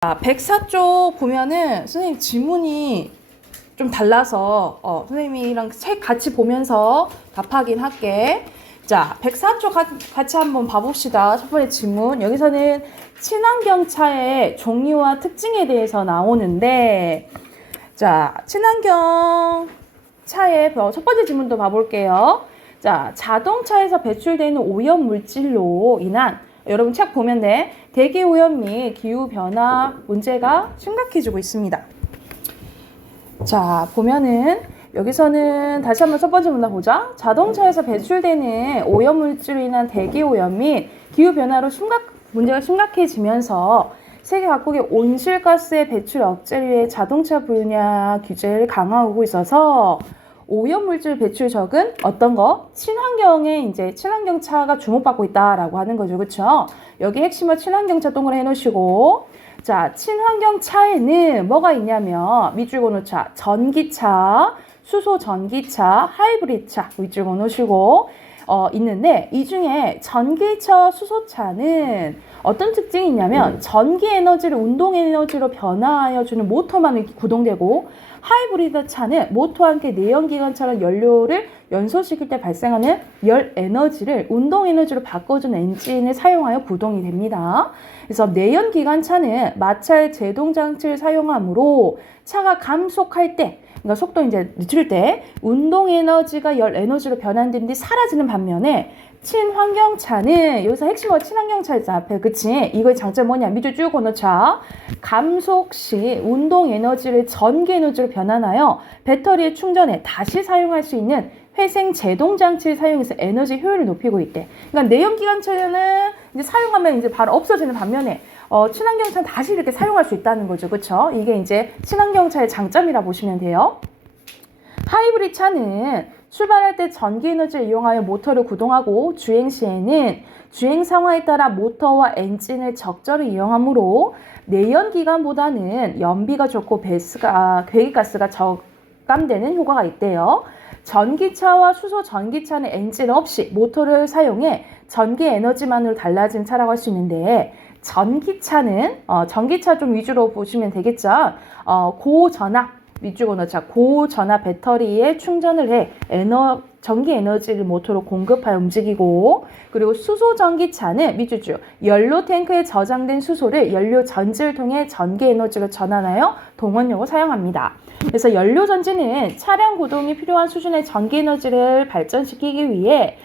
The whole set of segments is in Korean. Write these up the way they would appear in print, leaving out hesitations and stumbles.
104쪽 보면은 선생님 지문이 좀 달라서 선생님이랑 책 같이 보면서 답하긴 할게. 자, 104쪽 같이 한번 봐봅시다. 첫 번째 지문. 여기서는 친환경차의 종류와 특징에 대해서 나오는데, 자, 친환경 차의 첫 번째 지문도 봐볼게요. 자, 자동차에서 배출되는 오염 물질로 인한, 여러분 책 보면 돼. 대기 오염 및 기후 변화 문제가 심각해지고 있습니다. 자, 보면은 여기서는 다시 한번 첫 번째 문단 보자. 자동차에서 배출되는 오염 물질로 인한 대기 오염 및 기후 변화로 문제가 심각해지면서 세계 각국의 온실가스의 배출 억제를 위해 자동차 분야 규제를 강화하고 있어서 오염물질 배출 적은 어떤 거? 친환경차가 주목받고 있다라고 하는 거죠. 그쵸? 여기 핵심은 친환경차 동그랗게 해놓으시고, 자, 친환경차에는 뭐가 있냐면, 밑줄 그어놓자. 전기차, 수소 전기차, 하이브리드차, 밑줄 그어놓으시고, 있는데, 이 중에 전기차, 수소차는 어떤 특징이 있냐면, 전기 에너지를 운동 에너지로 변화하여 주는 모터만 구동되고, 하이브리드 차는 모터와 함께 내연기관차로 연료를 연소시킬 때 발생하는 열 에너지를 운동 에너지로 바꿔주는 엔진을 사용하여 구동이 됩니다. 그래서 내연기관차는 마찰 제동 장치를 사용하므로 차가 감속할 때, 그러니까 속도 이제 늦출 때 운동 에너지가 열 에너지로 변환되는 데 사라지는 반면에 친환경차는 여기서 핵심은 친환경차였어 앞에. 그치? 이거의 장점 뭐냐? 밑줄 쭉 그어놓자. 감속 시 운동 에너지를 전기 에너지로 변환하여 배터리의 충전에 다시 사용할 수 있는 회생 제동 장치를 사용해서 에너지 효율을 높이고 있대. 그러니까 내연기관차는 이제 사용하면 이제 바로 없어지는 반면에 친환경차는 다시 이렇게 사용할 수 있다는 거죠. 그쵸? 이게 이제 친환경차의 장점이라 보시면 돼요. 하이브리드 차는 출발할 때 전기 에너지를 이용하여 모터를 구동하고 주행 시에는 주행 상황에 따라 모터와 엔진을 적절히 이용하므로 내연기관보다는 연비가 좋고 배기가스가 저감되는 효과가 있대요. 전기차와 수소 전기차는 엔진 없이 모터를 사용해 전기 에너지만으로 달라진 차라고 할 수 있는데, 전기차는 전기차 좀 위주로 보시면 되겠죠. 고전압 밑줄 그어놓자. 고전압 배터리에 충전을 해 전기 에너지를 모터로 공급하여 움직이고, 그리고 수소 전기차는 밑줄 쭉 연료 탱크에 저장된 수소를 연료 전지를 통해 전기 에너지로 전환하여 동원용으로 사용합니다. 그래서 연료 전지는 차량 구동이 필요한 수준의 전기 에너지를 발전시키기 위해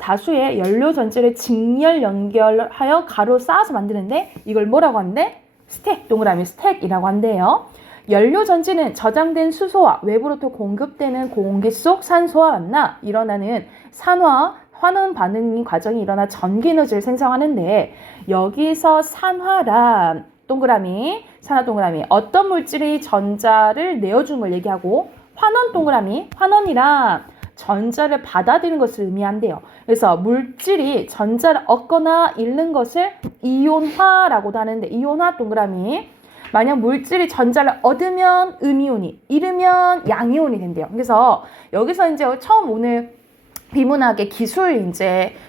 다수의 연료 전지를 직렬 연결하여 가로 쌓아서 만드는데, 이걸 뭐라고 한대? 동그라미 스택이라고 한대요. 연료 전지는 저장된 수소와 외부로부터 공급되는 공기 속 산소와 만나 일어나는 환원 반응 과정이 일어나 전기 에너지를 생성하는데, 여기서 산화 동그라미 어떤 물질이 전자를 내어주는 걸 얘기하고, 환원이란 전자를 받아들이는 것을 의미한대요. 그래서 물질이 전자를 얻거나 잃는 것을 이온화라고도 하는데, 이온화 동그라미. 만약 물질이 전자를 얻으면 음이온이, 잃으면 양이온이 된대요. 그래서 여기서 이제 처음 오늘 비문학의 기술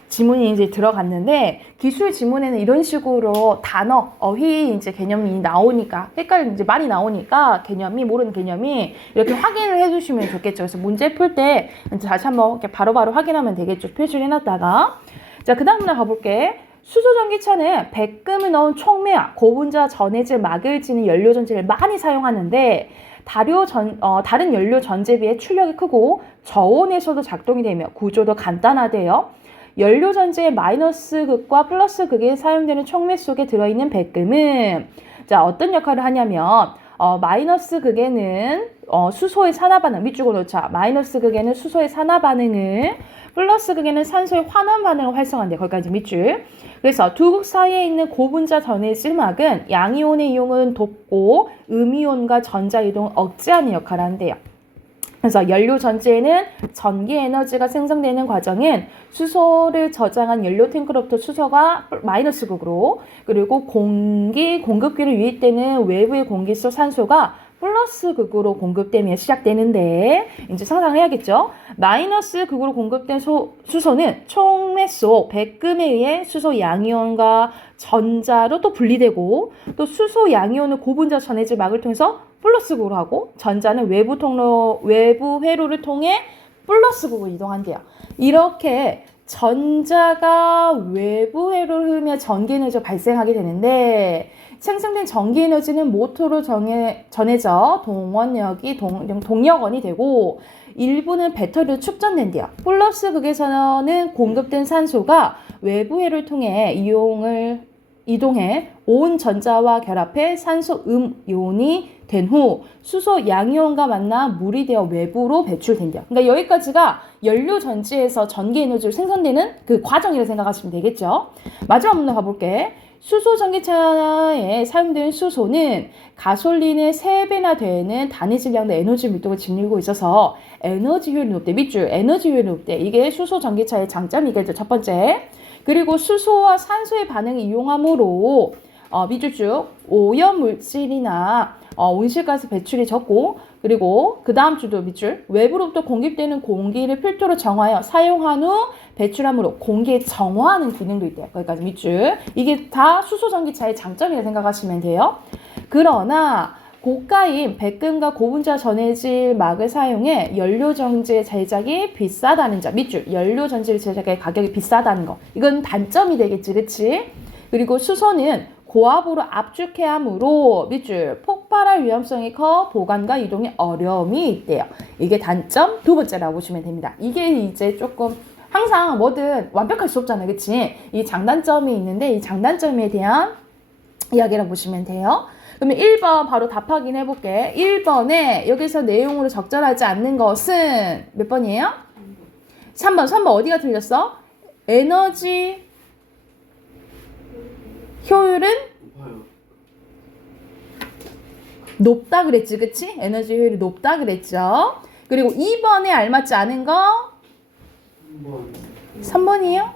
지문이 이제 들어갔는데, 기술 지문에는 이런 식으로 단어, 어휘 개념이 나오니까, 이제 많이 나오니까 모르는 개념이 이렇게 확인을 해주시면 좋겠죠. 그래서 문제 풀 때 다시 한번 이렇게 바로바로 확인하면 되겠죠. 표시를 해놨다가. 자, 그 다음 문제 가볼게. 수소 전기차는 백금을 넣은 촉매와 고분자 전해질 막을 지닌 연료 전지를 많이 사용하는데, 다른 연료 전지에 비해 출력이 크고 저온에서도 작동이 되며 구조도 간단하대요. 연료 전지의 마이너스 극과 플러스 극에 사용되는 촉매 속에 들어있는 백금은 어떤 역할을 하냐면, 마이너스 극에는 수소의 산화 반응, 밑줄 그어놓자. 마이너스 극에는 수소의 산화 반응을, 플러스 극에는 산소의 환원 반응을 활성화한대. 거기까지 밑줄. 그래서 두 극 사이에 있는 고분자 전해질 막은 양이온의 이용은 돕고 음이온과 전자 이동을 억제하는 역할을 한대요. 그래서 연료 전지에는 전기 에너지가 생성되는 과정은 수소를 저장한 연료 탱크로부터 수소가 마이너스 극으로, 그리고 공기 공급기로 유입되는 외부의 공기 속 산소가 플러스 극으로 공급되면 시작되는데 이제 상상을 해야겠죠. 마이너스 극으로 공급된 수소는 총매 속 백금에 의해 수소 양이온과 전자로 또 분리되고 또 수소 양이온은 고분자 전해질 막을 통해서 플러스 극으로 하고 전자는 외부 회로를 통해 플러스 극으로 이동한대요. 이렇게 전자가 외부 회로를 흐르며 전기 에너지가 발생하게 되는데 생성된 전기 에너지는 모터로 전해져 동력원이 되고 일부는 배터리로 축전된대요. 플러스 극에서는 공급된 산소가 외부 회로를 통해 이동해 온 전자와 결합해 산소 이온이 된 후 수소 양이온과 만나 물이 되어 외부로 배출된대요. 그러니까 여기까지가 연료 전지에서 전기 에너지로 생성되는 그 과정이라고 생각하시면 되겠죠. 마지막 문제 가볼게. 수소 전기차에 사용되는 수소는 가솔린의 3배나 되는 단위 질량의 에너지 밀도가 지니고 있어서 에너지 효율이 높대. 밑줄 에너지 효율이 높대. 이게 수소 전기차의 장점이겠죠. 첫 번째. 그리고 수소와 산소의 반응을 이용함으로 밑줄 쭉 오염물질이나 온실가스 배출이 적고 그리고 그 다음 줄도 밑줄 외부로부터 공급되는 공기를 필터로 정화하여 사용한 후 배출함으로 공기에 정화하는 기능도 있대요. 거기까지 밑줄. 이게 다 수소 전기차의 장점이라고 생각하시면 돼요. 그러나 고가인 백금과 고분자 전해질 막을 사용해 연료전지 제작이 비싸다는 점. 밑줄 연료전지 제작의 가격이 비싸다는 거. 이건 단점이 되겠지. 그치? 그리고 수소는 고압으로 압축해야 하므로 밑줄 폭발할 위험성이 커 보관과 이동에 어려움이 있대요. 이게 단점 두 번째라고 보시면 됩니다. 이게 이제 조금 항상 뭐든 완벽할 수 없잖아요. 그치? 이 장단점이 있는데 이 장단점에 대한 이야기라고 보시면 돼요. 그러면 1번 바로 답 확인해 볼게. 1번에 여기서 내용으로 적절하지 않는 것은 몇 번이에요? 3번 어디가 틀렸어? 에너지 효율은? 높다 그랬지, 그치? 에너지 효율이 높다 그랬죠. 그리고 2번에 알맞지 않은 거? 3번이에요?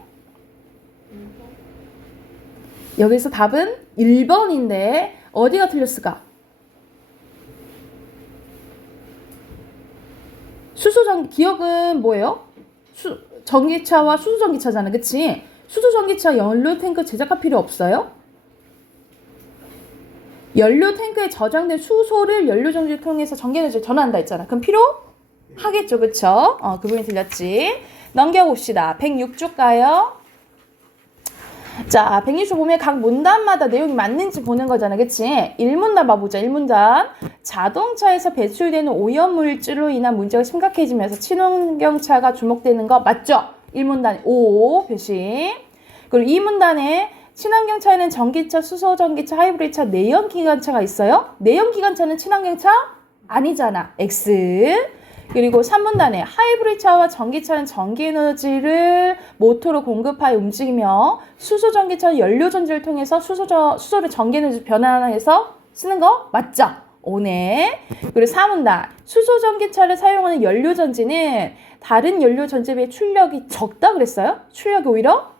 여기서 답은 1번인데 어디가 틀렸을까? 기억은 뭐예요? 전기차와 수소전기차잖아, 그치? 수소전기차 연료 탱크 제작할 필요 없어요? 연료 탱크에 저장된 수소를 연료전지를 통해서 전기에너지를 전환한다 했잖아. 그럼 필요하겠죠, 그쵸? 그 부분이 틀렸지. 넘겨봅시다. 106쪽 가요. 자, 106쪽 보면 각 문단마다 내용이 맞는지 보는 거잖아, 그치? 1문단 봐보자, 1문단. 자동차에서 배출되는 오염물질로 인한 문제가 심각해지면서 친환경차가 주목되는 거 맞죠? 1문단 O 표시. 그리고 2문단에 친환경차에는 전기차, 수소전기차, 하이브리드차, 내연기관차가 있어요. 내연기관차는 친환경차? 아니잖아. X. 그리고 3문단에 하이브리드차와 전기차는 전기에너지를 모터로 공급하여 움직이며 수소전기차는 연료전지를 통해서 수소를 전기에너지 변환해서 쓰는 거 맞죠? 오네. 그리고 4문단 수소전기차를 사용하는 연료전지는 다른 연료전지에 비해 출력이 적다 그랬어요? 출력이 오히려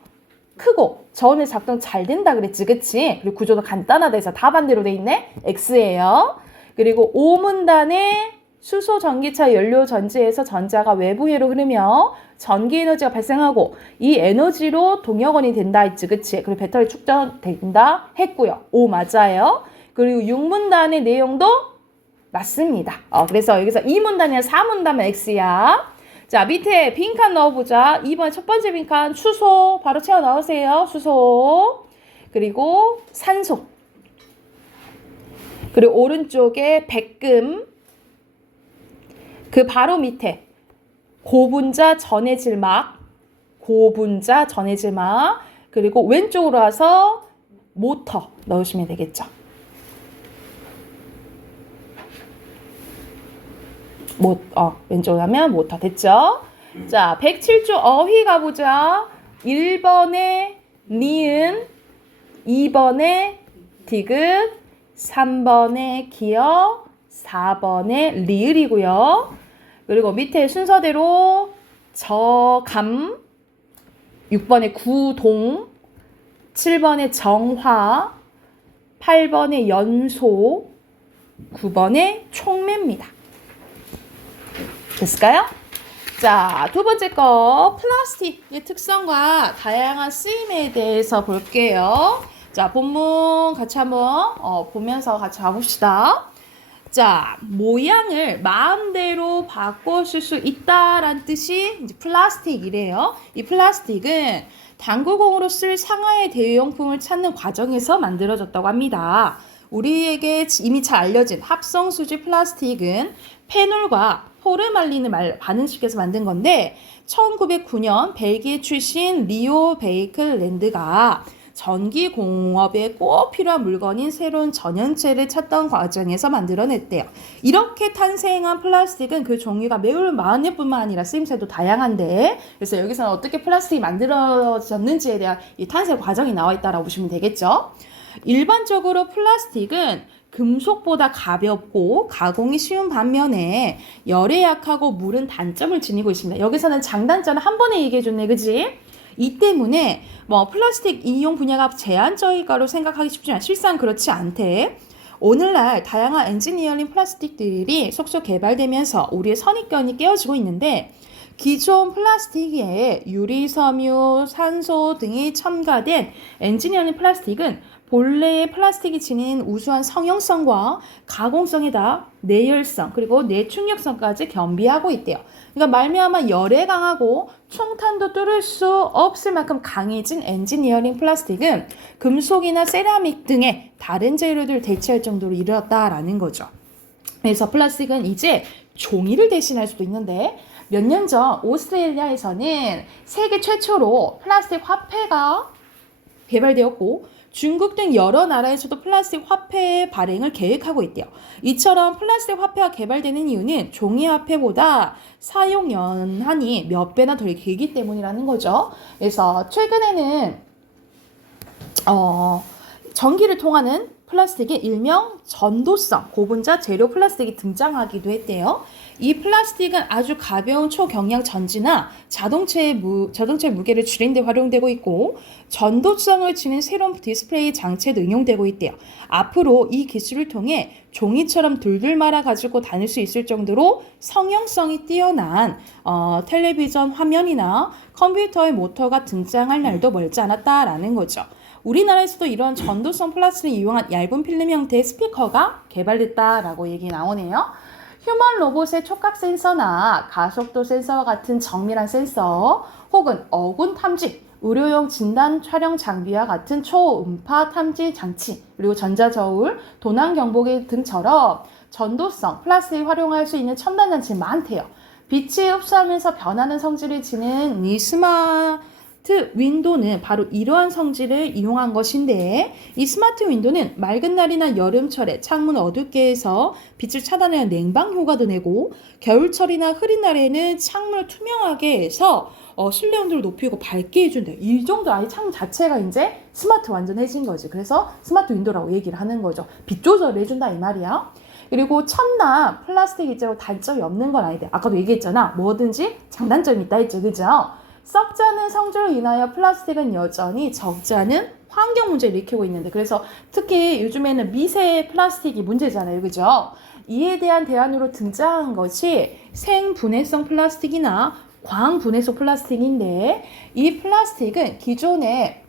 크고 전원의 작동 잘 된다 그랬지, 그치? 그리고 구조도 간단하다 해서 다 반대로 돼 있네. X예요. 그리고 5문단에 수소 전기차 연료 전지에서 전자가 외부회로 흐르며 전기 에너지가 발생하고 이 에너지로 동력원이 된다 했지, 그치? 그리고 배터리 축전된다 했고요. 5 맞아요. 그리고 6문단의 내용도 맞습니다. 그래서 여기서 2문단이나 4문단은 X야. 자, 밑에 빈칸 넣어보자. 2번 첫 번째 빈칸 수소 바로 채워 넣으세요. 수소. 그리고 산소. 그리고 오른쪽에 백금. 그 바로 밑에 고분자 전해질막. 그리고 왼쪽으로 와서 모터 넣으시면 되겠죠. 왼쪽으로 하면 모터 됐죠? 자, 107조 어휘 가보자. 1번에 니은, 2번에 디귿, 3번에 기역, 4번에 리을이고요. 그리고 밑에 순서대로 저감, 6번에 구동, 7번에 정화, 8번에 연소, 9번의 촉매입니다. 됐을까요? 자, 두 번째 거 플라스틱의 특성과 다양한 쓰임에 대해서 볼게요. 자, 본문 같이 한번 보면서 같이 가봅시다. 자, 모양을 마음대로 바꿔줄 수 있다라는 뜻이 이제 플라스틱이래요. 이 플라스틱은 당구공으로 쓸 상하의 대용품을 찾는 과정에서 만들어졌다고 합니다. 우리에게 이미 잘 알려진 합성수지 플라스틱은 페놀과 포르말린을 반응시켜서 만든 건데 1909년 벨기에 출신 리오 베이클랜드가 전기공업에 꼭 필요한 물건인 새로운 전연체를 찾던 과정에서 만들어냈대요. 이렇게 탄생한 플라스틱은 그 종류가 매우 많을 뿐만 아니라 쓰임새도 다양한데, 그래서 여기서는 어떻게 플라스틱이 만들어졌는지에 대한 이 탄생 과정이 나와 있다라고 보시면 되겠죠. 일반적으로 플라스틱은 금속보다 가볍고 가공이 쉬운 반면에 열에 약하고 물은 단점을 지니고 있습니다. 여기서는 장단점을 한 번에 얘기해줬네, 그지? 이 때문에 플라스틱 이용 분야가 제한적이라고 생각하기 쉽지만 실상 그렇지 않대. 오늘날 다양한 엔지니어링 플라스틱들이 속속 개발되면서 우리의 선입견이 깨어지고 있는데 기존 플라스틱에 유리, 섬유, 산소 등이 첨가된 엔지니어링 플라스틱은 본래의 플라스틱이 지닌 우수한 성형성과 가공성에다 내열성 그리고 내충격성까지 겸비하고 있대요. 그러니까 말미암아 열에 강하고 총탄도 뚫을 수 없을 만큼 강해진 엔지니어링 플라스틱은 금속이나 세라믹 등의 다른 재료들을 대체할 정도로 이르렀다라는 거죠. 그래서 플라스틱은 이제 종이를 대신할 수도 있는데 몇 년 전 오스트레일리아에서는 세계 최초로 플라스틱 화폐가 개발되었고 중국 등 여러 나라에서도 플라스틱 화폐 발행을 계획하고 있대요. 이처럼 플라스틱 화폐가 개발되는 이유는 종이 화폐보다 사용 연한이 몇 배나 더 길기 때문이라는 거죠. 그래서 최근에는 전기를 통하는 플라스틱의 일명 전도성 고분자 재료 플라스틱이 등장하기도 했대요. 이 플라스틱은 아주 가벼운 초경량 전지나 자동차의 무게를 줄이는 데 활용되고 있고 전도성을 지닌 새로운 디스플레이 장치에도 응용되고 있대요. 앞으로 이 기술을 통해 종이처럼 둘둘 말아 가지고 다닐 수 있을 정도로 성형성이 뛰어난 텔레비전 화면이나 컴퓨터의 모터가 등장할 날도 멀지 않았다라는 거죠. 우리나라에서도 이런 전도성 플라스틱을 이용한 얇은 필름 형태의 스피커가 개발됐다라고 얘기 나오네요. 휴먼 로봇의 촉각 센서나 가속도 센서와 같은 정밀한 센서 혹은 어군 탐지, 의료용 진단 촬영 장비와 같은 초음파 탐지 장치, 그리고 전자저울, 도난 경보기 등처럼 전도성 플라스틱을 활용할 수 있는 첨단 장치 많대요. 빛이 흡수하면서 변하는 성질을 지닌 이 스마트 윈도는 바로 이러한 성질을 이용한 것인데 이 스마트 윈도는 맑은 날이나 여름철에 창문을 어둡게 해서 빛을 차단하는 냉방 효과도 내고 겨울철이나 흐린 날에는 창문을 투명하게 해서 실내 온도를 높이고 밝게 해준다. 이 정도 아예 창문 자체가 이제 스마트 완전해진 거지. 그래서 스마트 윈도라고 얘기를 하는 거죠. 빛 조절을 해준다 이 말이야. 그리고 첨단 플라스틱 이제로 단점이 없는 건 아닌데 아까도 얘기했잖아. 뭐든지 장단점이 있다 했죠. 그죠? 썩지 않은 성질로 인하여 플라스틱은 여전히 적지 않은 환경 문제를 일으키고 있는데 그래서 특히 요즘에는 미세 플라스틱이 문제잖아요. 그죠? 이에 대한 대안으로 등장한 것이 생분해성 플라스틱이나 광분해성 플라스틱인데 이 플라스틱은 기존의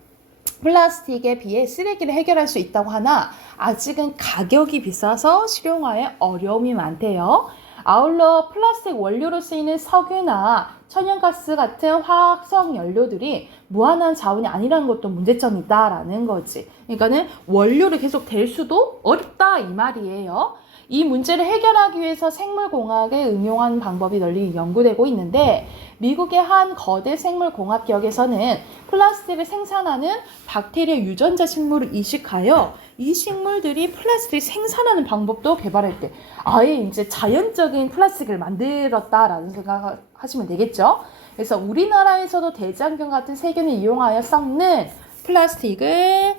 플라스틱에 비해 쓰레기를 해결할 수 있다고 하나 아직은 가격이 비싸서 실용화에 어려움이 많대요. 아울러 플라스틱 원료로 쓰이는 석유나 천연가스 같은 화학성 연료들이 무한한 자원이 아니라는 것도 문제점이 있다라는 거지. 그러니까는 원료를 계속 댈 수도 어렵다 이 말이에요. 이 문제를 해결하기 위해서 생물공학에 응용한 방법이 널리 연구되고 있는데 미국의 한 거대 생물공학 기업에서는 플라스틱을 생산하는 박테리아 유전자 식물을 이식하여 이 식물들이 플라스틱을 생산하는 방법도 개발했대. 아예 이제 자연적인 플라스틱을 만들었다라는 생각하시면 되겠죠. 그래서 우리나라에서도 대장경 같은 세균을 이용하여 썩는 플라스틱을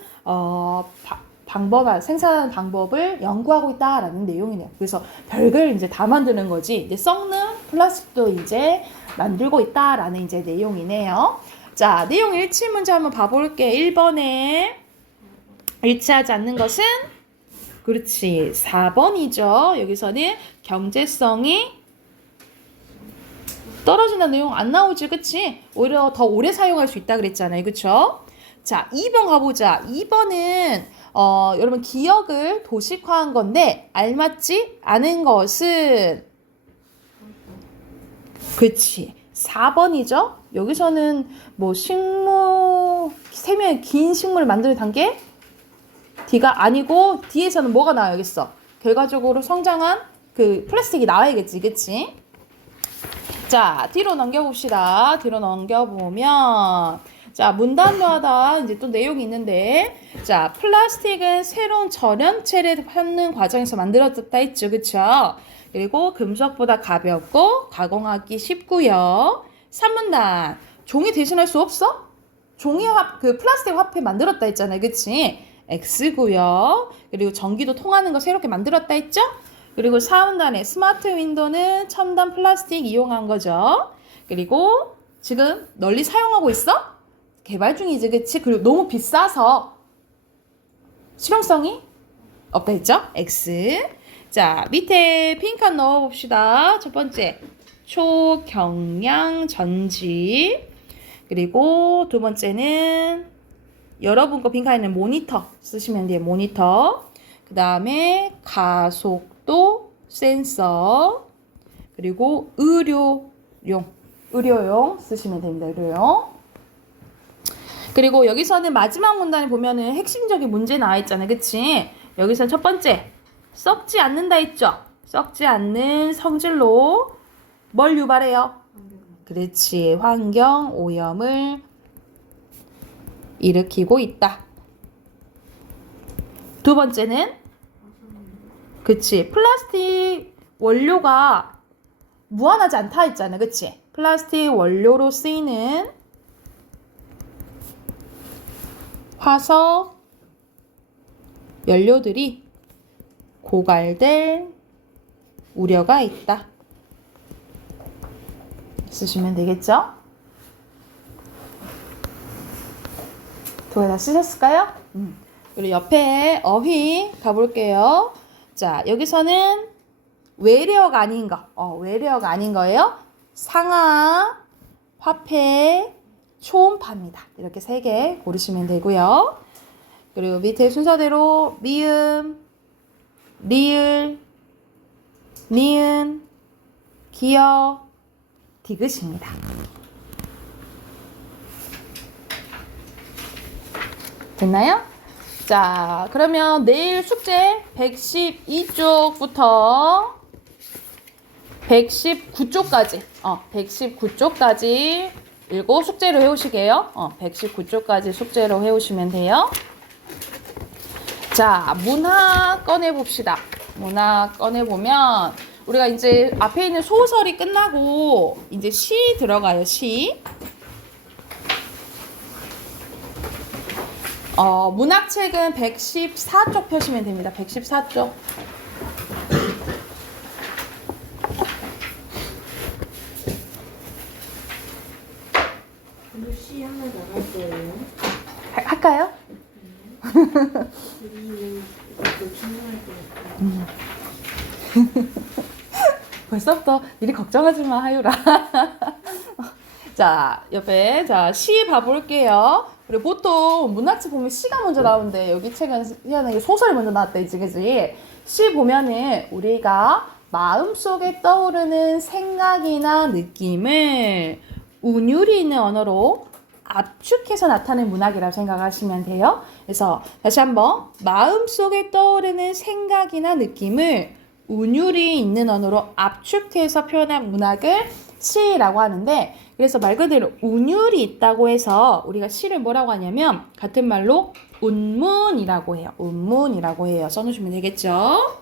생산하는 방법을 연구하고 있다라는 내용이네요. 그래서 별걸 이제 다 만드는 거지. 이제 썩는 플라스틱도 이제 만들고 있다라는 이제 내용이네요. 자, 내용 일치 문제 한번 봐볼게. 1번에 일치하지 않는 것은 그렇지. 4번이죠. 여기서는 경제성이 떨어진다는 내용 안 나오지, 그치? 오히려 더 오래 사용할 수 있다 그랬잖아요, 그쵸? 자, 2번 가보자. 2번은 여러분 기억을 도식화한 건데 알맞지 않은 것은 그치. 4번이죠? 여기서는 뭐 생명이 긴 식물을 만드는 단계? D가 아니고 D에서는 뭐가 나와야겠어? 결과적으로 성장한 그 플라스틱이 나와야겠지, 그치? 자, 뒤로 넘겨봅시다. 뒤로 넘겨보면 자, 문단마다 이제 또 내용이 있는데 자, 플라스틱은 새로운 절연체를 펴는 과정에서 만들어졌다 했죠, 그쵸? 그리고 금속보다 가볍고 가공하기 쉽고요. 3문단 종이 대신할 수 없어? 그 플라스틱 화폐 만들었다 했잖아요, 그치? X고요. 그리고 전기도 통하는 거 새롭게 만들었다 했죠? 그리고 4문단에 스마트 윈도는 첨단 플라스틱 이용한 거죠. 그리고 지금 널리 사용하고 있어? 개발 중이지, 그치? 그리고 너무 비싸서 실용성이 없다 했죠? X. 자, 밑에 핑크 넣어봅시다. 첫 번째, 초경량 전지. 그리고 두 번째는 여러분 거 핑크에는 모니터 쓰시면 돼요. 모니터. 그 다음에 가속도 센서. 그리고 의료용 쓰시면 됩니다. 의료용. 그리고 여기서는 마지막 문단에 보면은 핵심적인 문제 나와 있잖아요. 그치? 여기서는 첫 번째, 썩지 않는다 했죠? 썩지 않는 성질로 뭘 유발해요? 그렇지. 환경 오염을 일으키고 있다. 두 번째는 그치. 플라스틱 원료가 무한하지 않다 했잖아. 그치? 플라스틱 원료로 쓰이는 화석 연료들이 고갈될 우려가 있다. 쓰시면 되겠죠? 두 개 다 쓰셨을까요? 그리고 옆에 어휘 가볼게요. 자, 여기서는 외래어가 아닌 거. 외래어가 아닌 거예요. 상하, 화폐, 초음파입니다. 이렇게 3개 고르시면 되고요. 그리고 밑에 순서대로 미음, 리을, 니은, 기어, 디귿입니다. 됐나요? 자, 그러면 내일 숙제 112쪽부터 119쪽까지 119쪽까지 읽고 숙제로 해오시게요. 119쪽까지 숙제로 해오시면 돼요. 자, 문학 꺼내봅시다. 문학 꺼내보면 우리가 이제 앞에 있는 소설이 끝나고 이제 시 들어가요. 시. 문학책은 114쪽 펴시면 됩니다. 114쪽. 시 하나 나갈 거예요. 할까요? 우리는 이것도 충분할 것 같아요. 벌써부터 미리 걱정하지 마, 하유라. 자, 옆에 시 봐볼게요. 그리고 보통 문학책 보면 시가 먼저 나오는데 여기 책은 희한하게 소설이 먼저 나왔다, 그지? 시 보면은 우리가 마음속에 떠오르는 생각이나 느낌을 운율이 있는 언어로 압축해서 나타낸 문학이라고 생각하시면 돼요. 그래서 다시 한번 마음속에 떠오르는 생각이나 느낌을 운율이 있는 언어로 압축해서 표현한 문학을 시라고 하는데, 그래서 말 그대로 운율이 있다고 해서 우리가 시를 뭐라고 하냐면 같은 말로 운문이라고 해요. 운문이라고 해요. 써놓으시면 되겠죠?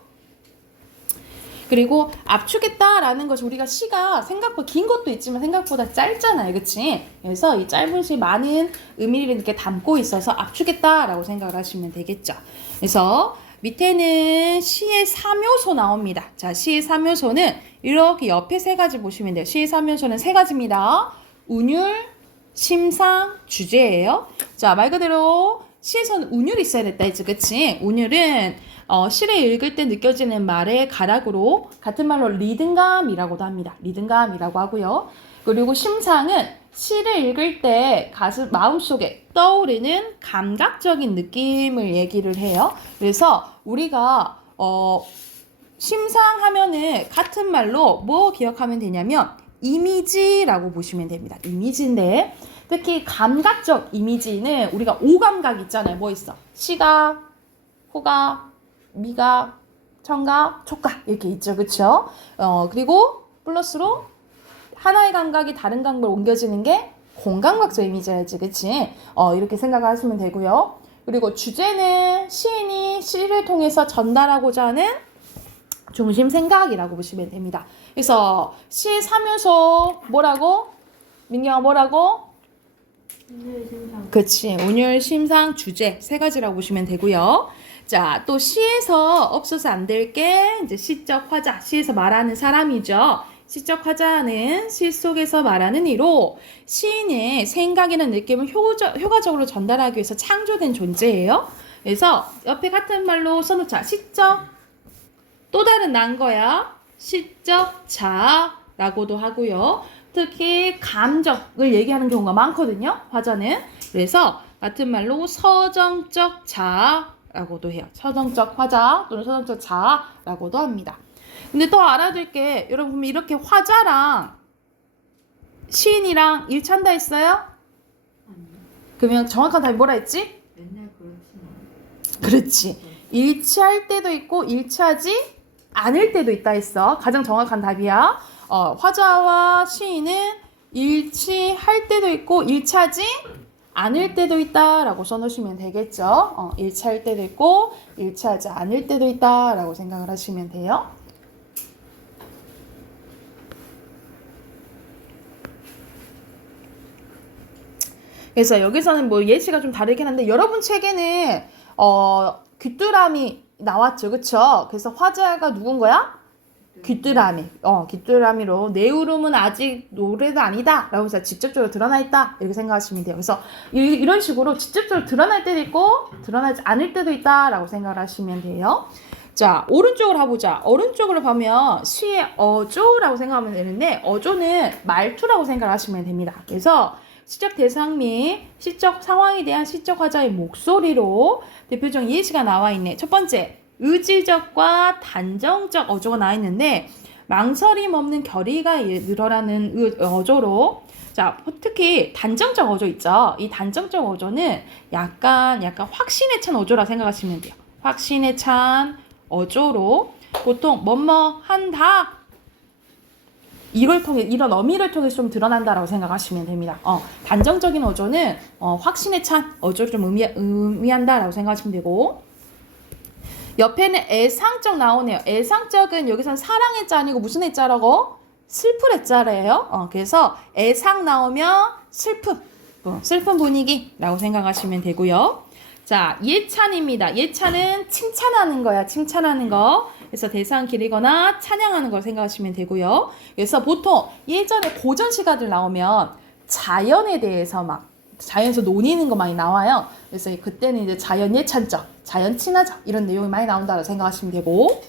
그리고 압축했다라는 것이 우리가 시가 생각보다 긴 것도 있지만 생각보다 짧잖아요. 그치? 그래서 이 짧은 시 많은 의미를 이렇게 담고 있어서 압축했다라고 생각을 하시면 되겠죠. 그래서 밑에는 시의 3요소 나옵니다. 자, 시의 3요소는 이렇게 옆에 3가지 보시면 돼요. 시의 3요소는 3가지입니다. 운율, 심상, 주제예요. 자, 말 그대로 시에서는 운율이 있어야 됐다 했죠. 그치? 운율은 시를 읽을 때 느껴지는 말의 가락으로 같은 말로 리듬감이라고도 합니다. 리듬감이라고 하고요. 그리고 심상은 시를 읽을 때 가슴 마음속에 떠오르는 감각적인 느낌을 얘기를 해요. 그래서 우리가 심상하면은 같은 말로 뭐 기억하면 되냐면 이미지라고 보시면 됩니다. 이미지인데 특히 감각적 이미지는 우리가 오감각 있잖아요. 뭐 있어? 시각, 후각, 미각, 청각, 촉각 이렇게 있죠. 그쵸? 그리고 플러스로 하나의 감각이 다른 감각으로 옮겨지는 게 공감각적 이미지랄지. 그치? 이렇게 생각하시면 되고요. 그리고 주제는 시인이 시를 통해서 전달하고자 하는 중심 생각이라고 보시면 됩니다. 그래서 시의 3요소 뭐라고? 민경아 뭐라고? 운율 심상. 그치. 운율, 심상, 주제 세 가지라고 보시면 되고요. 자, 또 시에서 없어서 안 될 게 이제 시적 화자, 시에서 말하는 사람이죠. 시적 화자는 시 속에서 말하는 이로 시인의 생각이나 느낌을 효과적으로 전달하기 위해서 창조된 존재예요. 그래서 옆에 같은 말로 써놓자. 시적 또 다른 난 거야. 시적 자아라고도 하고요. 특히 감정을 얘기하는 경우가 많거든요. 화자는. 그래서 같은 말로 서정적 자아라고도 해요. 서정적 화자 또는 서정적 자아라고도 합니다. 근데 더 알아둘 게 여러분 보면 이렇게 화자랑 시인이랑 일치한다 했어요? 그러면 정확한 답이 뭐라 했지? 맨날 그렇지. 그렇지. 일치할 때도 있고 일치하지 않을 때도 있다 했어. 가장 정확한 답이야. 화자와 시인은 일치할 때도 있고 일치하지 않을 때도 있다라고 써놓으시면 되겠죠. 일치할 때도 있고 일치하지 않을 때도 있다라고 생각을 하시면 돼요. 그래서 여기서는 뭐 예시가 좀 다르긴 한데 여러분 책에는 귀뚜라미 나왔죠. 그쵸? 그래서 화자가 누군 거야? 귀뚜라미. 귀뚜라미로 내 울음은 아직 노래도 아니다 라고 해서 직접적으로 드러나 있다 이렇게 생각하시면 돼요. 그래서 이런 식으로 직접적으로 드러날 때도 있고 드러나지 않을 때도 있다 라고 생각을 하시면 돼요. 자, 오른쪽으로 가보자. 오른쪽으로 보면 시의 어조라고 생각하면 되는데 어조는 말투라고 생각하시면 됩니다. 그래서 시적 대상 및 시적 상황에 대한 시적 화자의 목소리로 대표적 예시가 나와 있네. 첫 번째, 의지적과 단정적 어조가 나와 있는데 망설임 없는 결의가 늘어나는 어조로 자, 특히 단정적 어조 있죠. 이 단정적 어조는 약간 확신에 찬 어조라 생각하시면 돼요. 확신에 찬 어조로 보통 뭐뭐 한다 이걸 통해 이런 어미를 통해서 좀 드러난다라고 생각하시면 됩니다. 단정적인 어조는 확신에 찬 어조를 좀 의미한다라고 생각하시면 되고 옆에는 애상적 나오네요. 애상적은 여기서는 사랑의 자 아니고 무슨 애자라고? 슬플 애자래요. 그래서 애상 나오면 슬픈 분위기라고 생각하시면 되고요. 자, 예찬입니다. 예찬은 칭찬하는 거야. 칭찬하는 거. 그래서 대상 기리거나 찬양하는 걸 생각하시면 되고요. 그래서 보통 예전에 고전 시가들 나오면 자연에 대해서 자연에서 논의는 거 많이 나와요. 그래서 그때는 이제 자연 예찬적, 자연 친화적 이런 내용이 많이 나온다고 생각하시면 되고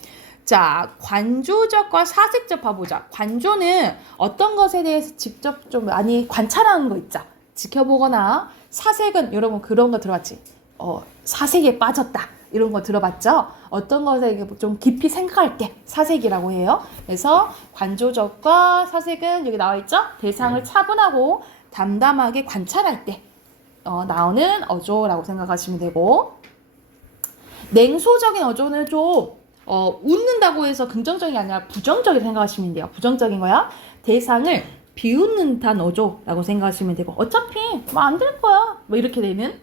자, 관조적과 사색적 봐보자. 관조는 어떤 것에 대해서 직접 좀 많이 관찰하는 거 있죠. 지켜보거나 사색은 여러분 그런 거 들어봤지? 사색에 빠졌다. 이런 거 들어봤죠? 어떤 것에 좀 깊이 생각할 때 사색이라고 해요. 그래서 관조적과 사색은 여기 나와 있죠? 대상을 차분하고 담담하게 관찰할 때 나오는 어조라고 생각하시면 되고 냉소적인 어조는 좀 웃는다고 해서 긍정적인 게 아니라 부정적인 생각하시면 돼요. 부정적인 거야. 대상을 비웃는 듯한 어조라고 생각하시면 되고 어차피 뭐 안 될 거야. 뭐 이렇게 되는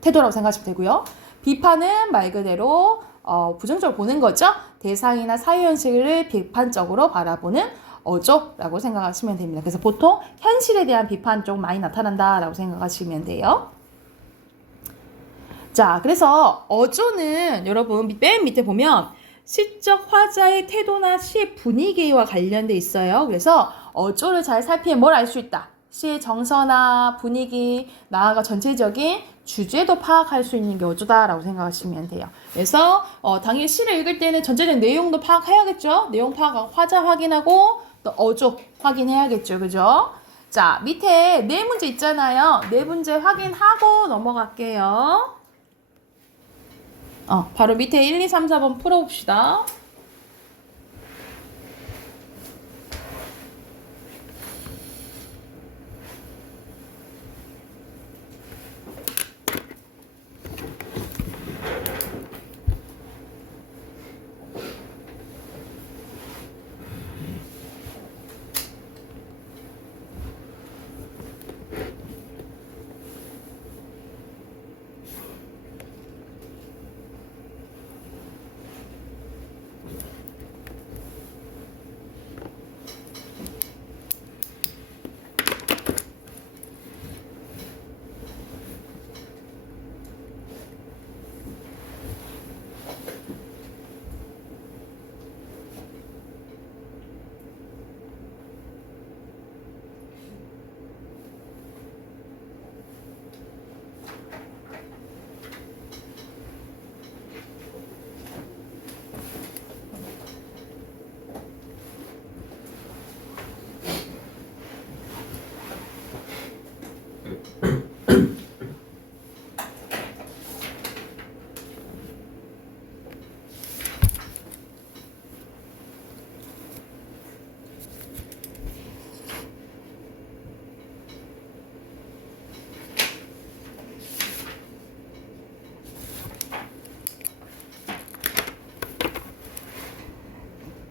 태도라고 생각하시면 되고요. 비판은 말 그대로 부정적으로 보는 거죠. 대상이나 사회 현실을 비판적으로 바라보는 어조라고 생각하시면 됩니다. 그래서 보통 현실에 대한 비판 좀 많이 나타난다라고 생각하시면 돼요. 자, 그래서 어조는 여러분 맨 밑에 보면 시적 화자의 태도나 시의 분위기와 관련돼 있어요. 그래서 어조를 잘 살피면 뭘 알 수 있다. 시의 정서나 분위기, 나아가 전체적인 주제도 파악할 수 있는 게 어조다라고 생각하시면 돼요. 그래서 당연히 시를 읽을 때는 전체적인 내용도 파악해야겠죠. 내용 파악, 화자 확인하고 또 어조 확인해야겠죠. 그죠? 자, 밑에 네 문제 있잖아요. 네 문제 확인하고 넘어갈게요. 바로 밑에 1, 2, 3, 4번 풀어봅시다.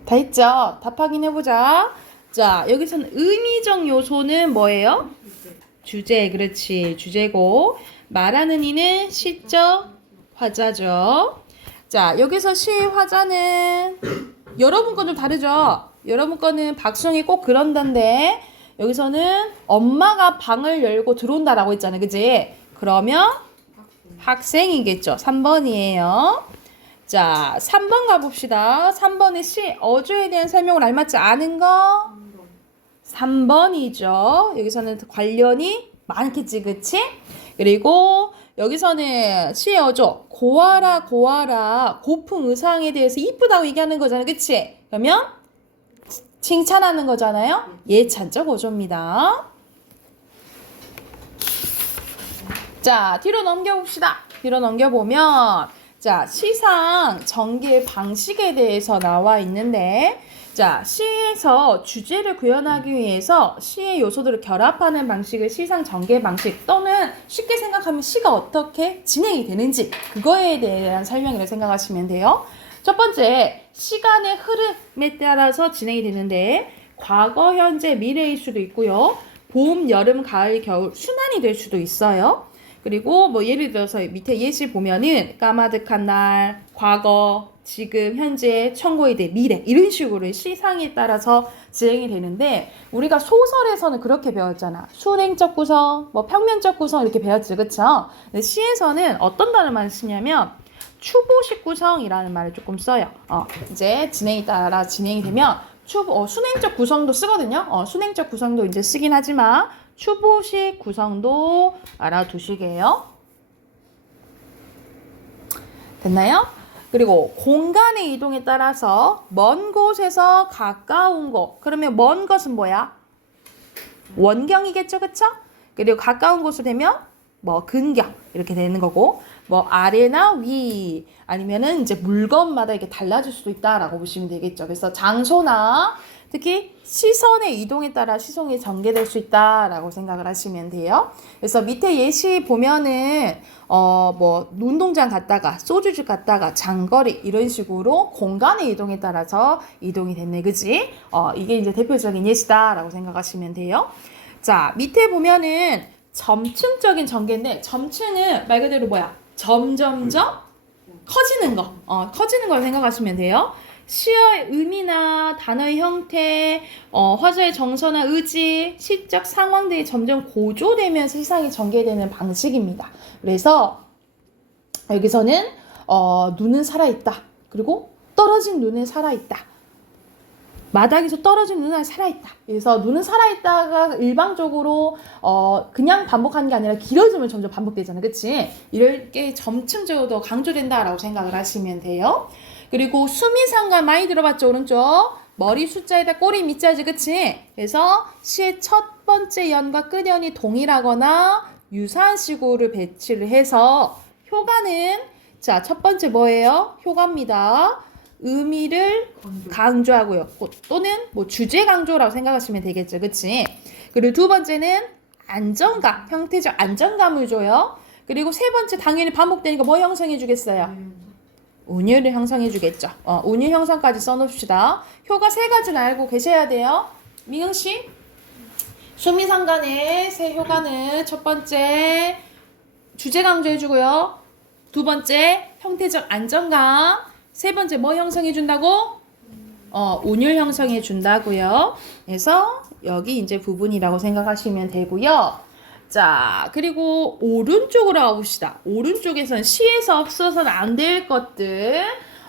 다 했죠? 답 확인해보자. 자, 여기서는 의미적 요소는 뭐예요? 주제, 그렇지. 주제고. 말하는 이는 시적 화자죠. 자, 여기서 시 화자는 여러분 건 좀 다르죠? 여러분 거는 박수영이 꼭 그런단데 여기서는 엄마가 방을 열고 들어온다라고 했잖아요. 그지? 그러면 학생이겠죠. 3번이에요. 자, 3번 가봅시다. 3번의 시, 어조에 대한 설명을 알맞지 않은 거? 3번이죠. 여기서는 관련이 많겠지, 그치? 그리고 여기서는 시의 어조, 고아라, 고아라, 고풍 의상에 대해서 이쁘다고 얘기하는 거잖아요, 그치? 그러면 칭찬하는 거잖아요. 예찬적 어조입니다. 자, 뒤로 넘겨봅시다. 뒤로 넘겨보면 자, 시상 전개 방식에 대해서 나와 있는데 자, 시에서 주제를 구현하기 위해서 시의 요소들을 결합하는 방식을 시상 전개 방식 또는 쉽게 생각하면 시가 어떻게 진행이 되는지 그거에 대한 설명이라고 생각하시면 돼요. 첫 번째, 시간의 흐름에 따라서 진행이 되는데 과거, 현재, 미래일 수도 있고요. 봄, 여름, 가을, 겨울 순환이 될 수도 있어요. 그리고 뭐 예를 들어서 밑에 예시 보면은 까마득한 날, 과거, 지금, 현재, 천고의 대, 미래 이런 식으로 시상에 따라서 진행이 되는데 우리가 소설에서는 그렇게 배웠잖아. 순행적 구성, 뭐 평면적 구성 이렇게 배웠지, 그쵸? 근데 시에서는 어떤 단어만 쓰냐면 추보식 구성이라는 말을 조금 써요. 이제 진행에 따라 진행이 되면 순행적 구성도 쓰거든요. 순행적 구성도 이제 쓰긴 하지만 추보식 구성도 알아두시게요. 됐나요? 그리고 공간의 이동에 따라서 먼 곳에서 가까운 곳. 그러면 먼 것은 뭐야? 원경이겠죠, 그쵸? 그리고 가까운 곳으로 되면 뭐 근경 이렇게 되는 거고 뭐 아래나 위 아니면은 이제 물건마다 이렇게 달라질 수도 있다라고 보시면 되겠죠. 그래서 장소나 특히 시선의 이동에 따라 시선이 전개될 수 있다라고 생각을 하시면 돼요. 그래서 밑에 예시 보면은 뭐 운동장 갔다가 소주집 갔다가 장거리 이런 식으로 공간의 이동에 따라서 이동이 됐네, 그지? 이게 이제 대표적인 예시다라고 생각하시면 돼요. 자, 밑에 보면은 점층적인 전개인데 점층은 말 그대로 뭐야? 점점점 커지는 거, 커지는 걸 생각하시면 돼요. 시의 의미나 단어의 형태, 화자의 정서나 의지, 시적 상황 등이 점점 고조되면서 시상이 전개되는 방식입니다. 그래서 여기서는 눈은 살아있다. 그리고 떨어진 눈은 살아있다. 마당에서 떨어진 눈은 살아있다. 그래서 눈은 살아있다가 일방적으로 그냥 반복하는 게 아니라 길어지면 점점 반복되잖아. 그치? 이럴 게 점층적으로 더 강조된다라고 생각을 하시면 돼요. 그리고 수미상관 많이 들어봤죠? 오른쪽. 머리 숫자에다 꼬리 밑자지. 그치? 그래서 시의 첫 번째 연과 끝연이 동일하거나 유사한 시구를 배치를 해서 효과는 자, 첫 번째 뭐예요? 효과입니다. 의미를 강조하고요. 또는 뭐 주제 강조라고 생각하시면 되겠죠. 그치? 그리고 두 번째는 안정감, 형태적 안정감을 줘요. 그리고 세 번째 당연히 반복되니까 뭐 형성해 주겠어요? 운율을 형성해 주겠죠. 운율 형성까지 써놓읍시다. 효과 세 가지는 알고 계셔야 돼요. 미경씨? 수미상관의 세 효과는 첫 번째 주제 강조해 주고요. 두 번째 형태적 안정감. 세 번째 뭐 형성해 준다고? 운율 형성해 준다고요. 그래서 여기 이제 부분이라고 생각하시면 되고요. 자, 그리고 오른쪽으로 가봅시다. 오른쪽에서는 시에서 없어서는 안 될 것들.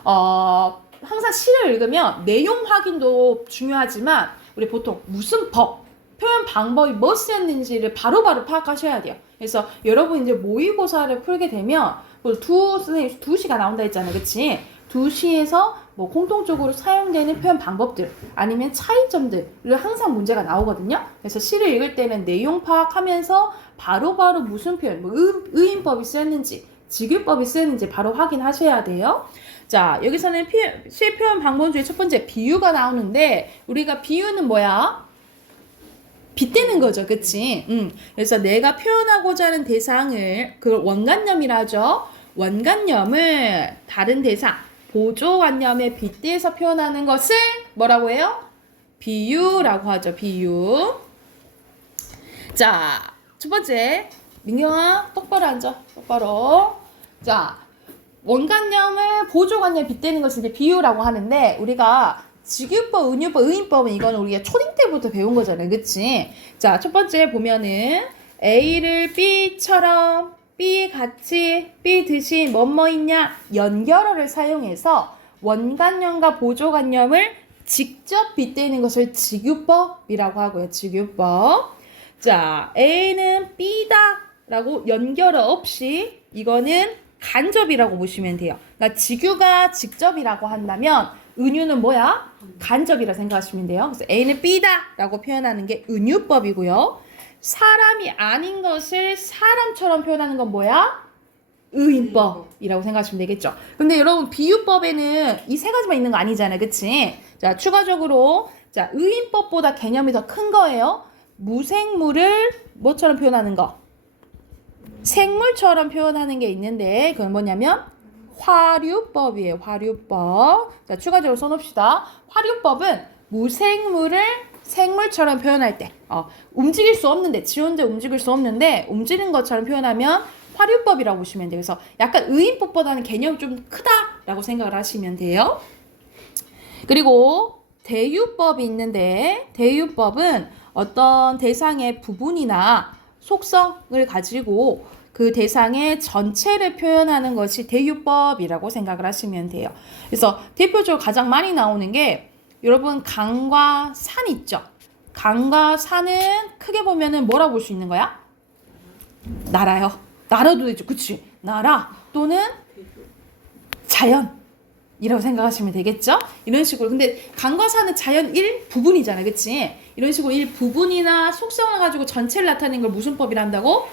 항상 시를 읽으면 내용 확인도 중요하지만 우리 보통 무슨 법, 표현 방법이 뭐 쓰였는지를 바로바로 파악하셔야 돼요. 그래서 여러분 이제 모의고사를 풀게 되면 선생님 두 시가 나온다 했잖아요. 그치? 두 시에서 뭐 공통적으로 사용되는 표현 방법들 아니면 차이점들을 항상 문제가 나오거든요. 그래서 시를 읽을 때는 내용 파악하면서 바로바로 무슨 표현, 뭐 의인법이 쓰였는지 직유법이 쓰였는지 바로 확인하셔야 돼요. 자, 여기서는 시의 표현 방법 중에 첫 번째 비유가 나오는데 우리가 비유는 뭐야? 빗대는 거죠. 그치? 그래서 내가 표현하고자 하는 대상을 그걸 원관념이라 하죠. 원관념을 다른 대상 보조관념에 빗대서 표현하는 것을 뭐라고 해요? 비유라고 하죠. 비유. 자, 첫 번째 민경아 똑바로 앉아. 똑바로. 자, 원관념을 보조관념에 빗대는 것을 이제 비유라고 하는데 우리가 직유법, 은유법, 의인법은 이거는 우리가 초딩 때부터 배운 거잖아요. 그치? 자, 첫 번째 보면은 A를 B처럼 B 같이 B 듯이 뭐뭐 있냐 연결어를 사용해서 원관념과 보조관념을 직접 빗대는 것을 직유법이라고 하고요. 직유법. 자, A는 B다 라고 연결어 없이 이거는 간접이라고 보시면 돼요. 그러니까 직유가 직접이라고 한다면 은유는 뭐야? 간접이라 생각하시면 돼요. 그래서 A는 B다 라고 표현하는 게 은유법이고요. 사람이 아닌 것을 사람처럼 표현하는 건 뭐야? 의인법이라고 생각하시면 되겠죠. 근데 여러분 비유법에는 이 세 가지만 있는 거 아니잖아요. 그치? 자, 추가적으로 자, 의인법보다 개념이 더 큰 거예요. 무생물을 뭐처럼 표현하는 거? 생물처럼 표현하는 게 있는데 그건 뭐냐면 화류법이에요. 화류법. 자, 추가적으로 써놓읍시다. 화류법은 무생물을 생물처럼 표현할 때 움직일 수 없는데 지 혼자 움직일 수 없는데 움직이는 것처럼 표현하면 화류법이라고 보시면 돼요. 그래서 약간 의인법보다는 개념이 좀 크다라고 생각을 하시면 돼요. 그리고 대유법이 있는데 대유법은 어떤 대상의 부분이나 속성을 가지고 그 대상의 전체를 표현하는 것이 대유법이라고 생각을 하시면 돼요. 그래서 대표적으로 가장 많이 나오는 게 여러분 강과 산 있죠? 강과 산은 크게 보면은 뭐라고 볼 수 있는 거야? 나라요. 나라도 되죠. 그치? 나라 또는 자연이라고 생각하시면 되겠죠? 이런 식으로. 근데 강과 산은 자연 일부분이잖아요. 그치? 이런 식으로 일부분이나 속성을 가지고 전체를 나타내는 걸 무슨 법이라 한다고?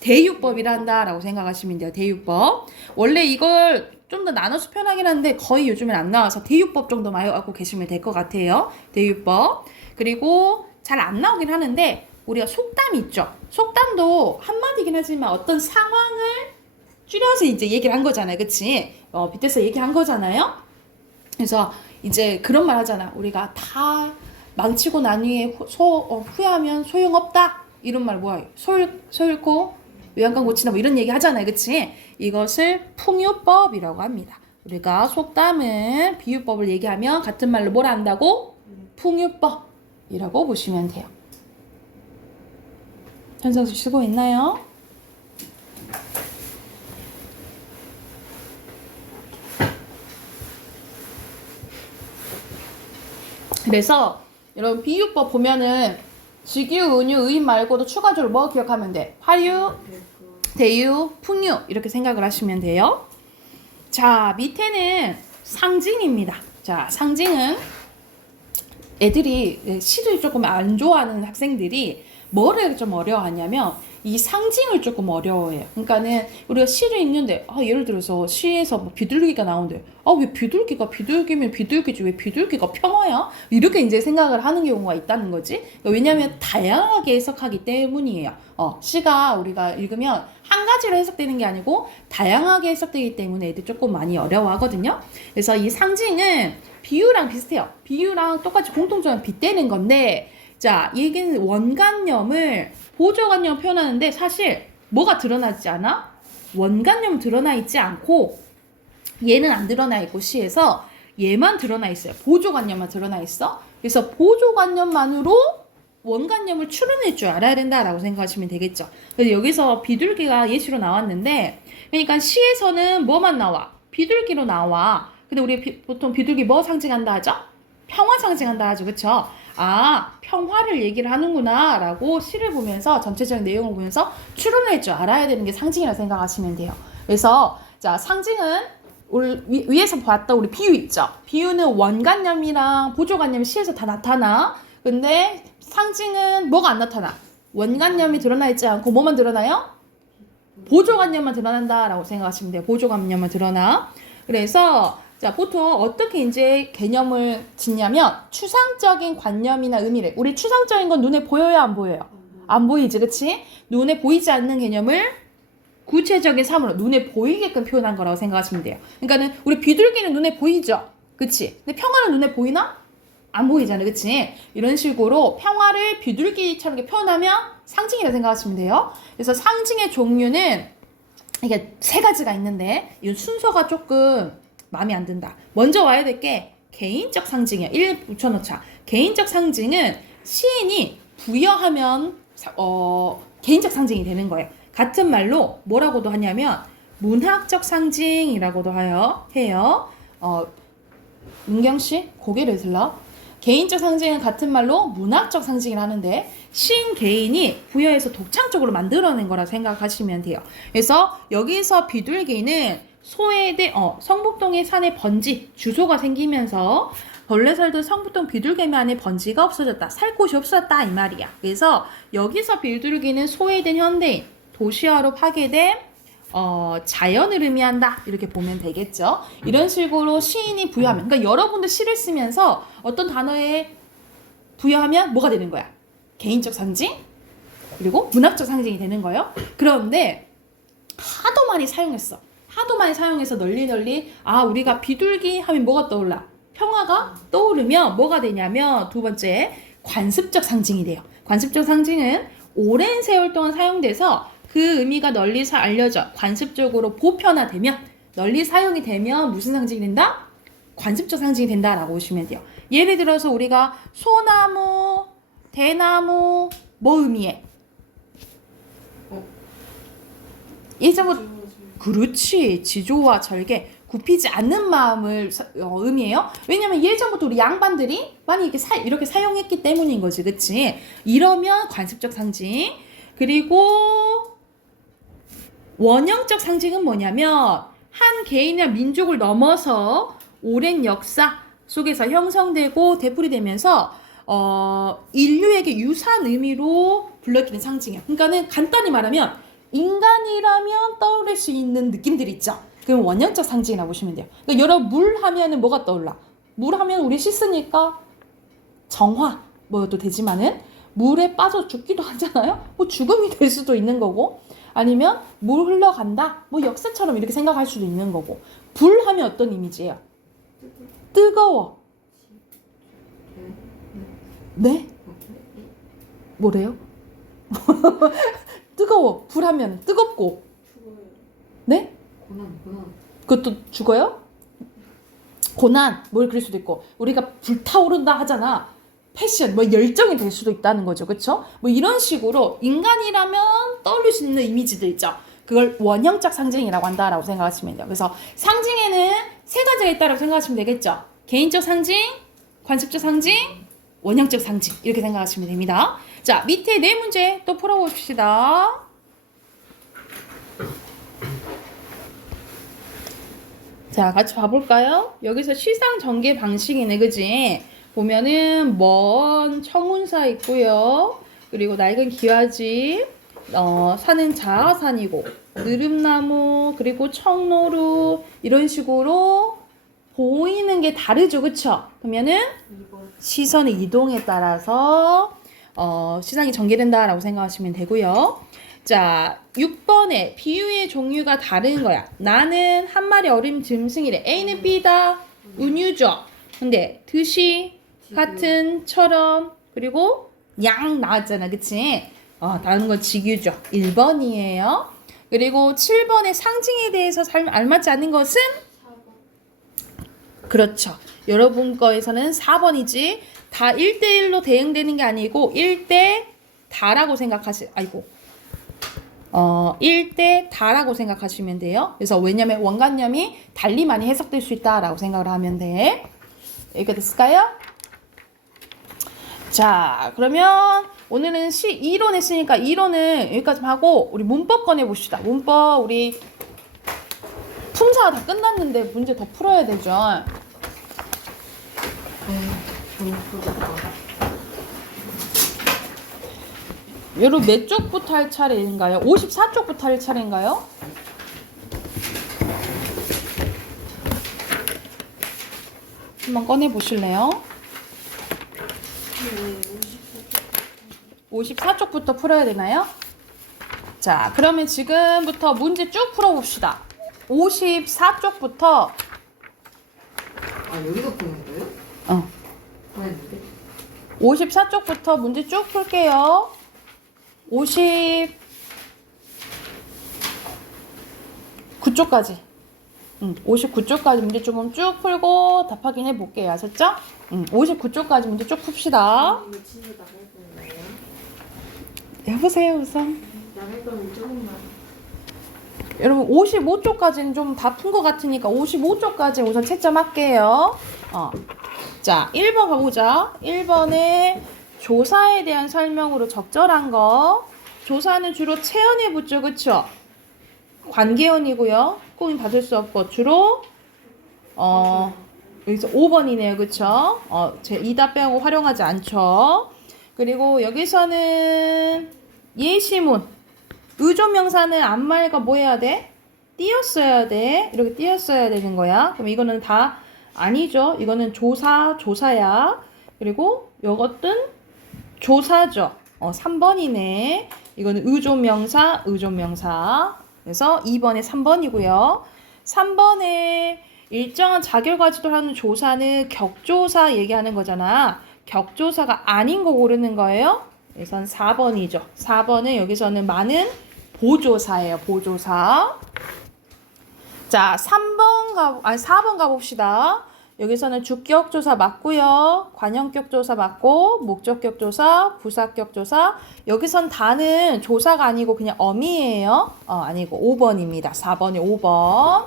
대유법이라 한다라고 생각하시면 돼요. 대유법. 원래 이걸 좀 더 나눠서 표현하긴 하는데 거의 요즘엔 안 나와서 대유법 정도만 알고 계시면 될 것 같아요. 대유법. 그리고 잘 안 나오긴 하는데 우리가 속담 있죠. 속담도 한마디긴 하지만 어떤 상황을 줄여서 이제 얘기를 한 거잖아요. 그치? 빗대서 얘기한 거잖아요. 그래서 이제 그런 말 하잖아. 우리가 다 망치고 난 후에 후회하면 소용없다. 이런 말 뭐야? 소잃고 외양간 고치나 뭐 이런 얘기 하잖아요. 그치? 이것을 풍유법이라고 합니다. 우리가 속담은 비유법을 얘기하면 같은 말로 뭐라 한다고? 풍유법이라고 보시면 돼요. 현상수 쓰고 있나요? 그래서 여러분 비유법 보면은 직유, 은유, 의인 말고도 추가적으로 뭐 기억하면 돼? 화유, 대유, 풍유 이렇게 생각을 하시면 돼요. 자, 밑에는 상징입니다. 자, 상징은 애들이 시를 조금 안 좋아하는 학생들이 뭐를 좀 어려워하냐면 이 상징을 조금 어려워해요. 그러니까는 우리가 시를 읽는데 예를 들어서 시에서 뭐 비둘기가 나오는데 왜 비둘기가 비둘기면 비둘기지 왜 비둘기가 평화야? 이렇게 이제 생각을 하는 경우가 있다는 거지. 그러니까 왜냐하면 다양하게 해석하기 때문이에요. 시가 우리가 읽으면 한 가지로 해석되는 게 아니고 다양하게 해석되기 때문에 애들 조금 많이 어려워하거든요. 그래서 이 상징은 비유랑 비슷해요. 비유랑 똑같이 공통점은 빗대는 건데 자, 얘기는 원관념을 보조관념 표현하는데 사실 뭐가 드러나지 않아? 원관념 드러나 있지 않고 얘는 안 드러나 있고 시에서 얘만 드러나 있어요. 보조관념만 드러나 있어. 그래서 보조관념만으로 원관념을 추론할 줄 알아야 된다라고 생각하시면 되겠죠. 그래서 여기서 비둘기가 예시로 나왔는데 그러니까 시에서는 뭐만 나와? 비둘기로 나와. 근데 우리 보통 비둘기 뭐 상징한다 하죠? 평화 상징한다 하죠. 그쵸? 평화를 얘기를 하는구나 라고 시를 보면서 전체적인 내용을 보면서 추론할 줄 알아야 되는 게 상징이라고 생각하시면 돼요. 그래서 자, 상징은 위에서 봤던 우리 비유 있죠. 비유는 원관념이랑 보조관념이 시에서 다 나타나. 근데 상징은 뭐가 안 나타나? 원관념이 드러나 있지 않고 뭐만 드러나요? 보조관념만 드러난다라고 생각하시면 돼요. 보조관념만 드러나. 그래서 자, 보통 어떻게 이제 개념을 짓냐면 추상적인 관념이나 의미를 우리 추상적인 건 눈에 보여요, 안 보여요? 안 보이지, 그치? 눈에 보이지 않는 개념을 구체적인 삶으로 눈에 보이게끔 표현한 거라고 생각하시면 돼요. 그러니까는 우리 비둘기는 눈에 보이죠, 그치? 근데 평화는 눈에 보이나? 안 보이잖아, 그치? 이런 식으로 평화를 비둘기처럼 이렇게 표현하면 상징이라고 생각하시면 돼요. 그래서 상징의 종류는 이게 세 가지가 있는데 이 순서가 조금 마음에 안 든다. 먼저 와야 될 게 개인적 상징이야. 1 붙여놓자. 개인적 상징은 시인이 부여하면 개인적 상징이 되는 거예요. 같은 말로 뭐라고도 하냐면 문학적 상징이라고도 해요. 은경씨 고개를 들러. 개인적 상징은 같은 말로 문학적 상징을 하는데 시인 개인이 부여해서 독창적으로 만들어낸 거라 생각하시면 돼요. 그래서 여기서 비둘기는 소외된 성북동의 산에 번지 주소가 생기면서 원래 살던 성북동 비둘기만의 번지가 없어졌다. 살 곳이 없었다 이 말이야. 그래서 여기서 비둘기는 소외된 현대인 도시화로 파괴된 자연을 의미한다 이렇게 보면 되겠죠. 이런 식으로 시인이 부여하면 그러니까 여러분들 시를 쓰면서 어떤 단어에 부여하면 뭐가 되는 거야? 개인적 상징 그리고 문학적 상징이 되는 거예요. 그런데 하도 많이 사용해서 널리 우리가 비둘기 하면 뭐가 떠올라? 평화가 떠오르면 뭐가 되냐면 두 번째 관습적 상징이 돼요. 관습적 상징은 오랜 세월 동안 사용돼서 그 의미가 널리 알려져 관습적으로 보편화되면 널리 사용이 되면 무슨 상징이 된다? 관습적 상징이 된다라고 보시면 돼요. 예를 들어서 우리가 소나무, 대나무 뭐 의미해? 예전부터 그렇지. 지조와 절개, 굽히지 않는 마음을 의미해요. 왜냐면 예전부터 우리 양반들이 많이 이렇게 사용했기 때문인 거지. 그치? 이러면 관습적 상징. 그리고 원형적 상징은 뭐냐면 한 개인이나 민족을 넘어서 오랜 역사 속에서 형성되고 되풀이되면서 인류에게 유사한 의미로 불러끼는 상징이에요. 그러니까는 간단히 말하면 인간이라면 떠오를 수 있는 느낌들 있죠. 그럼 원형적 상징이라고 보시면 돼요. 그러니까 여러분 물 하면은 뭐가 떠올라? 물 하면 우리 씻으니까 정화 뭐도 되지만은 물에 빠져 죽기도 하잖아요. 뭐 죽음이 될 수도 있는 거고 아니면 물 흘러간다 뭐 역사처럼 이렇게 생각할 수도 있는 거고 불 하면 어떤 이미지예요? 뜨거워. 네? 뭐래요? 뜨거워. 불하면 뜨겁고. 네? 고난. 그것도 죽어요? 고난. 뭘 그럴 수도 있고. 우리가 불타오른다 하잖아. 패션, 뭐 열정이 될 수도 있다는 거죠. 그쵸? 뭐 이런 식으로 인간이라면 떠올릴 수 있는 이미지들 있죠. 그걸 원형적 상징이라고 한다라고 생각하시면 돼요. 그래서 상징에는 세 가지가 있다고 생각하시면 되겠죠. 개인적 상징, 관습적 상징, 원형적 상징 이렇게 생각하시면 됩니다. 자, 밑에 네 문제 또 풀어봅시다. 자, 같이 봐볼까요? 여기서 시상 전개 방식이네, 그지? 보면은 먼 청운사 있고요. 그리고 낡은 기와집, 산은 자아산이고, 느릅나무, 그리고 청노루 이런 식으로 보이는 게 다르죠, 그쵸? 그러면은 2번. 시선의 이동에 따라서 시상이 전개된다라고 생각하시면 되고요. 자, 6번에 비유의 종류가 다른 거야. 나는 한 마리 어린 짐승이래. A는 B다. 은유죠. 근데 듯이, 같은, 처럼, 그리고 양 나왔잖아. 그치? 다른 건 직유죠. 1번이에요. 그리고 7번의 상징에 대해서 알맞지 않는 것은 4번. 그렇죠. 여러분 거에서는 4번이지. 다 1대1로 대응되는 게 아니고 1대 다라고 아이고. 1대 다라고 생각하시면 돼요. 그래서 왜냐면 원관념이 달리 많이 해석될 수 있다라고 생각을 하면 돼. 이렇게 됐을까요? 자, 그러면 오늘은 이론 했으니까 이론은 여기까지 하고 우리 문법 꺼내봅시다. 문법 우리 품사가 다 끝났는데 문제 더 풀어야 되죠. 여러분 몇 쪽부터 할 차례인가요? 54쪽부터 할 차례인가요? 한번 꺼내 보실래요? 54쪽부터 풀어야 되나요? 자, 그러면 지금부터 문제 쭉 풀어봅시다. 54쪽부터 여기가 보는 거예요? 보였는데? 54쪽부터 문제 쭉 풀게요. 59쪽까지. 59쪽까지 문제 조금 쭉 풀고 답 확인해 볼게요. 아셨죠? 59쪽까지 문제 쭉 풉시다. 이거 진짜 나갈 거예요? 여보세요, 우선. 나갈 거면 조금만. 여러분 55쪽까지는 좀 다 푼 것 같으니까 55쪽까지 우선 채점할게요. 자, 1번 가보자. 1번에 조사에 대한 설명으로 적절한 거. 조사는 주로 체언에 붙죠, 그쵸? 관계언이고요. 꼭 받을 수 없고 주로 여기서 5번이네요, 그쵸? 제 이다 빼고 활용하지 않죠. 그리고 여기서는 예시문. 의조명사는 앞말과 뭐 해야 돼? 띄었어야 돼. 이렇게 띄었어야 되는 거야. 그럼 이거는 다 아니죠. 이거는 조사야. 그리고 요것은 조사죠. 3번이네. 이거는 의조명사. 그래서 2번에 3번이고요. 3번에 일정한 자결과제도 하는 조사는 격조사 얘기하는 거잖아. 격조사가 아닌 거 고르는 거예요. 그래서 4번이죠. 4번은 여기서는 많은 보조사예요. 보조사. 자, 4번 가봅시다. 여기서는 주격조사 맞고요. 관형격조사 맞고, 목적격조사, 부사격조사. 여기선 다는 조사가 아니고 그냥 어미예요. 아니고 5번입니다. 4번이 5번.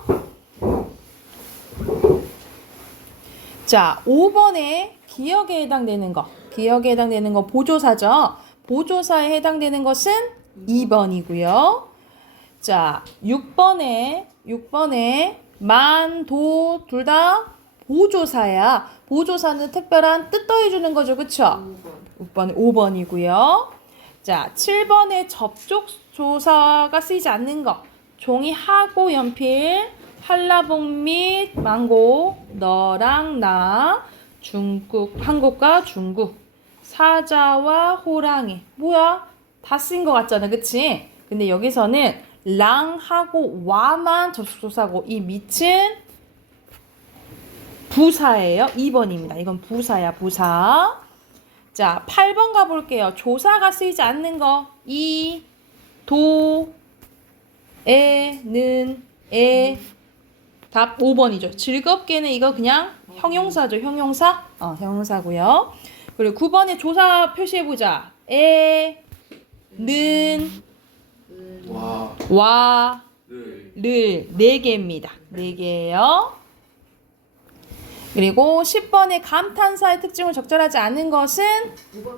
자, 5번에 기억에 해당되는 거. 기억에 해당되는 거 보조사죠. 보조사에 해당되는 것은 2번이고요. 자, 6번에 만, 도 둘 다 보조사야. 보조사는 특별한 뜻 더해주는 거죠. 그쵸? 6번이 5번이고요. 자, 7번에 접촉조사가 쓰이지 않는 거. 종이 하고 연필, 한라봉 및 망고, 너랑 나, 한국과 중국, 사자와 호랑이. 뭐야? 다 쓰인 것 같잖아. 그치? 근데 여기서는 랑하고 와만 접촉조사고 이 밑은 부사예요. 2번입니다. 이건 부사야, 부사. 자, 8번 가볼게요. 조사가 쓰이지 않는 거. 이, 도, 에, 는, 에. 답 5번이죠. 즐겁게는 이거 그냥 형용사죠. 형용사. 형용사고요. 그리고 9번에 조사 표시해보자. 에, 는, 와, 를. 4개입니다. 4개예요. 그리고 10번의 감탄사의 특징을 적절하지 않은 것은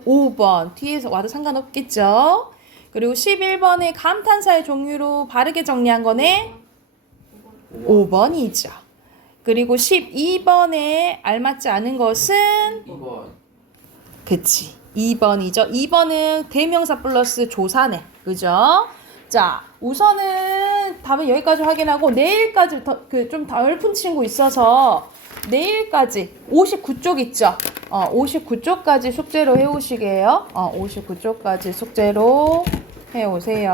5번. 뒤에서 와도 상관없겠죠. 그리고 11번의 감탄사의 종류로 바르게 정리한 거네 5번이죠. 그리고 12번에 알맞지 않은 것은 2번. 그치 2번이죠. 2번은 대명사 플러스 조사네. 그죠? 자, 우선은 답은 여기까지 확인하고 내일까지 좀 덜 푼 친구 있어서 내일까지 59쪽 있죠? 59쪽까지 숙제로 해오시게요. 59쪽까지 숙제로 해오세요.